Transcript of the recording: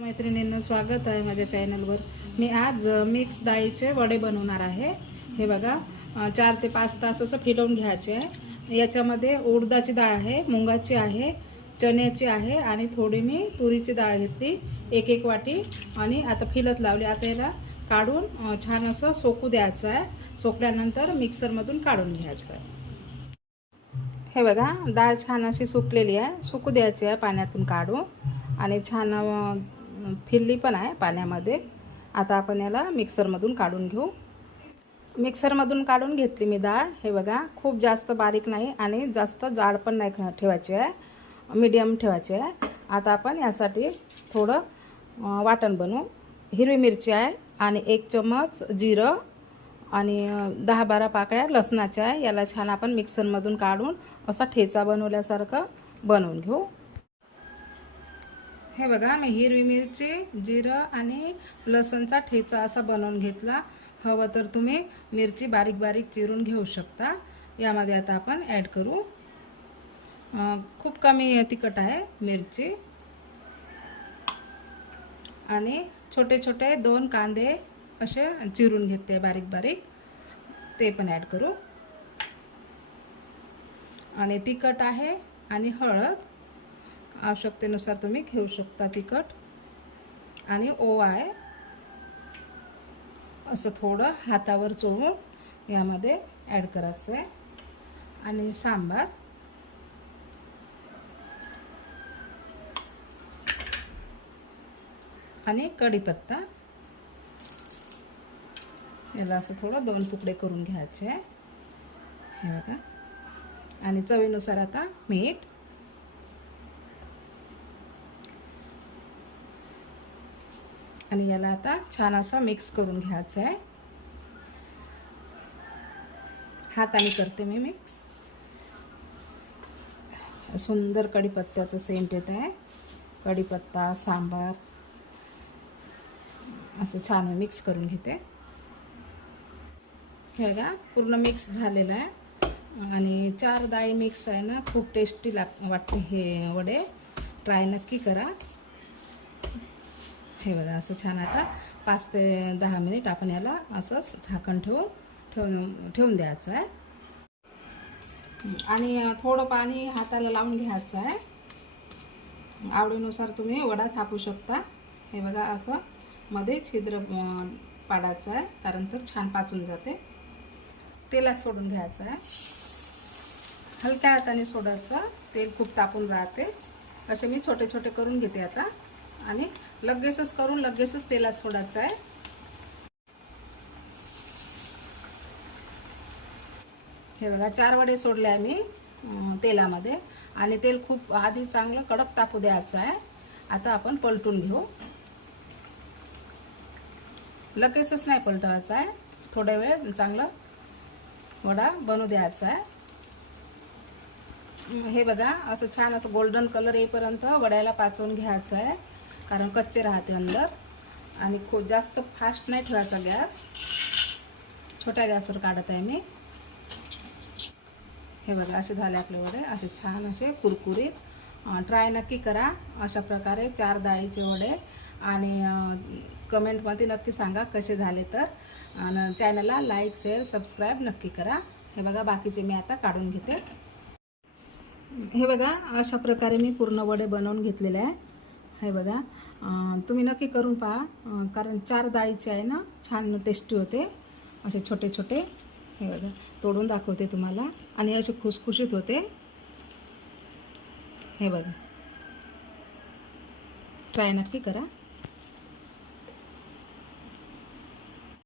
मैत्रिणींना स्वागत आहे माझ्या चॅनलवर. मी आज मिक्स डाळीचे वडे बनवणार आहे. हे बघा चार ते पाच तास असं फिरवून घ्यायचे आहे. याच्यामध्ये उडदाची डाळ आहे मुंगाची आहे चण्याची आहे आणि थोडी मी तुरीची डाळ घेतली. एक एक वाटी आणि आता फिलत लावली. आता याला काढून छान असं सोकू द्यायचं आहे. सोकल्यानंतर मिक्सरमधून काढून घ्यायचं आहे. हे बघा डाळ छान अशी सुकलेली आहे. सुकू द्यायची आहे पाण्यातून काढून. आणि छान फिरली पण आहे पाण्यामध्ये. आता आपण याला मिक्सरमधून काढून घेऊ. मिक्सरमधून काढून घेतली मी डाळ. हे बघा खूप जास्त बारीक नाही आणि जास्त जाड पण नाही ख- ठेवायची आहे. मीडियम ठेवायची आहे. आता आपण यासाठी थोडं वाटण बनवू. हिरवी मिरची आहे आणि एक चम्मच जिरं आणि दहा बारा पाकळ्या लसणाच्या आहे. याला छान आपण मिक्सरमधून काढून असा ठेचा बनवल्यासारखं बनवून घेऊ. हे बघा मी हिरवी मिरची जिरं आणि लसणचा ठेचा असा बनवून घेतला. हवं तर तुम्ही मिरची बारीक बारीक चिरून घेऊ शकता. यामध्ये आता आपण ॲड करू. खूप कमी तिखट आहे मिरची. आणि छोटे छोटे दोन कांदे असे चिरून घेते बारीक बारीक. ते पण ॲड करू. आणि तिखट आहे आणि हळद. आवश्यकतेनुसार तुम्ही घेऊ शकता तिखट. आणि ओवा आहे असं थोडं हातावर चोळून यामध्ये ॲड करायचं आहे आणि सांबार. आणि कढीपत्ता. याला असं थोडं दोन तुकडे करून घ्यायचे. आहे हे बघा. आणि चवीनुसार आता मीठ. आणि याला आता छान असा मिक्स करून घ्यायचा आहे. हाताने करते मी मिक्स सुंदर कढीपत्त्याचं सेंट येत आहे. कढीपत्ता सांबार असं छान मिक्स करून घेते. हे बघा पूर्ण मिक्स झालेलं आहे. आणि चार डाळी मिक्स आहे ना खूप टेस्टी लाग वाटते हे वडे. ट्राय नक्की करा. हे बघा असं छान आता पाच ते दहा मिनिट आपण याला असंच झाकण ठेवून ठेवून ठेवून द्यायचं आहे. आणि थोडं पाणी हाताला लावून घ्यायचं आहे. आवडीनुसार तुम्ही वडा थापू शकता. हे बघा असं मध्ये छिद्र पाडायचं आहे कारण तर छान पाचून जाते. तेलात सोडून घ्यायचं आहे. हलक्या हाताने सोडायचं तेल खूप तापून राहते. असे मी छोटे छोटे करून घेते आता. आणि लगेचच करून लगेचच तेलात सोडायचं आहे. हे बघा चार वडे सोडले आहे मी तेलामध्ये. आणि तेल खूप आधी चांगलं कडक तापू द्यायचं आहे. आता आपण पलटून घेऊ. लगेचच नाही पलटवायचं आहे. थोड्या वेळ चांगलं वडा बनवू द्यायचा आहे. हे बघा असं छान असं गोल्डन कलर येईपर्यंत वड्याला पाचवून घ्यायचं आहे. कारण कच्चे राहते अंदर. आणि खूप जास्त फास्ट नाही ठेवायचा गॅस. छोट्या गॅसवर काढत आहे मी. हे बघा असे झाले आपले वडे. असे छान असे कुरकुरीत. ट्राय नक्की करा. अशा प्रकारे चार डाळीचे वडे. आणि कमेंटमध्ये नक्की सांगा कसे झाले तर. आणि चॅनलला लाईक शेअर सबस्क्राईब नक्की करा. हे बघा बाकीचे मी आता काढून घेते. हे बघा अशा प्रकारे मी पूर्ण वडे बनवून घेतलेले आहे. हे बघा. तुम्ही नक्की करून पहा कारण चार डाळीचे आहे ना छान टेस्टी होते. असे छोटे छोटे. हे बघा तोडून दाखवते तुम्हाला. आणि असे खुसखुशीत होते. हे बघा. ट्राय नक्की करा.